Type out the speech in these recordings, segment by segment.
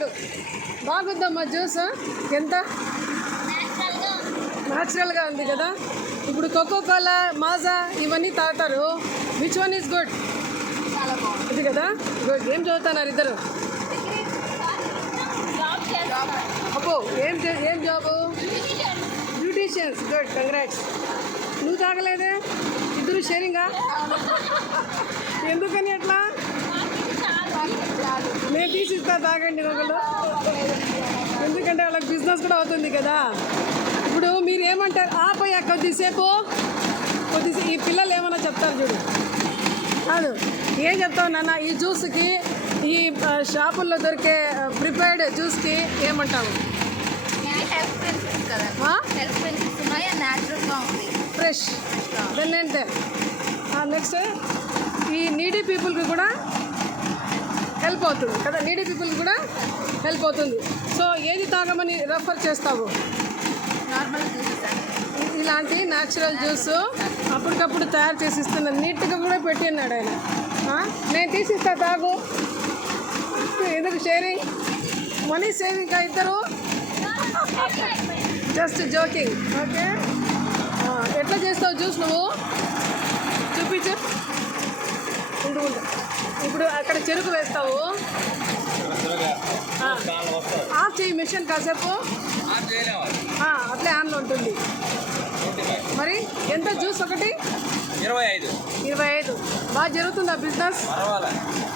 ఉండు. బాగుందమ్మా జ్యూస్. ఎంత న్యాచురల్గా ఉంది కదా. ఇప్పుడు కోకోకోలా, మాజా ఇవన్నీ తాగుతారు. Which one is good? ఇది కదా గుడ్. ఏం చదువుతున్నారు ఇద్దరు? అబ్బో ఏం జాబు? బ్యూటీషియన్స్. Good, congrats. నువ్వు తాగలేదే? ఇద్దరు షేరింగా? ఎందుకని అట్లా? నేను తీసిస్తా, తాగండి ఒకళ్ళు. ఎందుకంటే వాళ్ళకి బిజినెస్ కూడా అవుతుంది కదా. ఇప్పుడు మీరు ఏమంటారు? ఆపయ్యా కొద్దిసేపు ఈ పిల్లలు ఏమన్నా చెప్తారు చూడు. కాదు, ఏం చెప్తావు నాన్న? ఈ జ్యూస్కి, ఈ షాపుల్లో దొరికే ప్రిపేర్డ్ జ్యూస్కి ఏమంటావు? ఫ్రెష్. దెన్ ఏంటే నెక్స్ట్ ఈ నీడీ పీపుల్కి కూడా హెల్ప్ అవుతుంది కదా. నీడీ పీపుల్కి కూడా హెల్ప్ అవుతుంది. సో ఏది తాగమని రెఫర్ చేస్తావు? Normal juice. ఇలాంటి న్యాచురల్ జ్యూస్ అప్పటికప్పుడు తయారు చేసి ఇస్తున్నాను. నీట్గా కూడా పెట్టి అన్నాడు ఆయన. నేను తీసిస్తా, తాగు. ఎందుకు షేరింగ్? మనీ సేవింగ్ ఇద్దరు. Just joking. ఓకే. ఎట్లా చేస్తావు జ్యూస్ నువ్వు? చూపించు. ఉండు. ఇప్పుడు అక్కడ చెరుకు వేస్తావు. ఆఫ్ చేయి మిషన్ కాసేపు. అట్లే ఆన్లో ఉంటుంది. మరి ఎంత జ్యూస్ ఒకటి? 25. బాగా జరుగుతుందా బిజినెస్?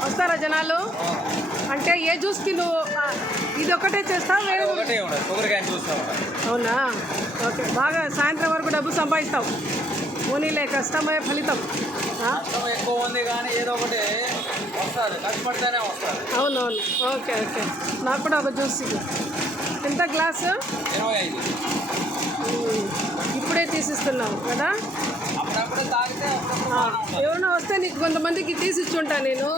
వస్తారా జనాలు? అంటే ఏ జ్యూస్కి నువ్వు ఇది ఒకటే చేస్తావు? అవునా? ఓకే. బాగా సాయంత్రం వరకు డబ్బు సంపాదిస్తావు. పోనీలే, కష్టమే ఫలితం. అవునవును. ఓకే. నాకు కూడా ఒక జ్యూస్ ఇది. ఎంత గ్లాసు? ఇప్పుడే తీసిస్తున్నావు కదా. ఎవరైనా వస్తే నీకు కొంతమందికి తీసిచ్చుంటా నేను.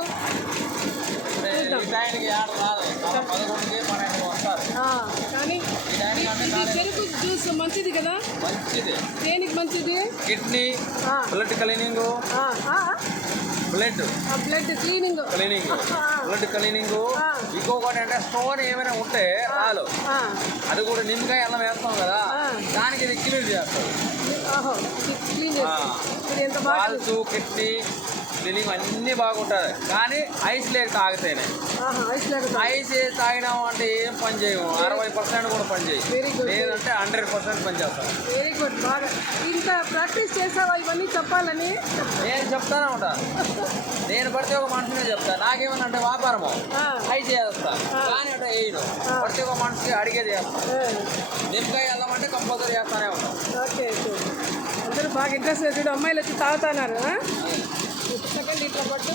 కానీ చెరుకు జ్యూస్ మంచిది కదా. దేనికి మంచిది? Kidney, blood cleaning, blood cleaning, blood cleaning. ఇంకొకటి అంటే స్టోన్ ఏమైనా ఉంటే రాలు, అది కూడా నిమ్మకాయ అల్లం వేస్తాం కదా, దానికి ఇది క్లీన్ చేస్తాం. కాల్స్, కిడ్నీ క్లీనింగ్ అన్నీ బాగుంటుంది. కానీ ఐస్ లేక తాగితేనే. ఐస్ తాగినాము అంటే ఏం పని చేయము. 60% కూడా పని చేయము. లేదంటే 100% పని చేస్తాం. Very good. బాగా ఇంత ప్రాక్టీస్ చేసావా ఇవన్నీ చెప్పాలని? నేను చెప్తానే ఉంటాను. నేను పడితే ఒక మనిషినే చెప్తాను. నాకేమన్నా అంటే వ్యాపారము ఐస్ చేస్తాను, కానీ అంటే వేయను. ప్రతి ఒక్క మనిషికి అడిగే చేస్తాను. నిమ్మకాయ వెళ్ళమంటే కంపల్సరీ చేస్తానే ఉంటాం. ఓకే. అందరూ బాగా ఇంట్రెస్ట్ చూడు. అమ్మాయిలు వచ్చి తాగుతున్నారు. సెకండ్ ఇట్లా పట్టు.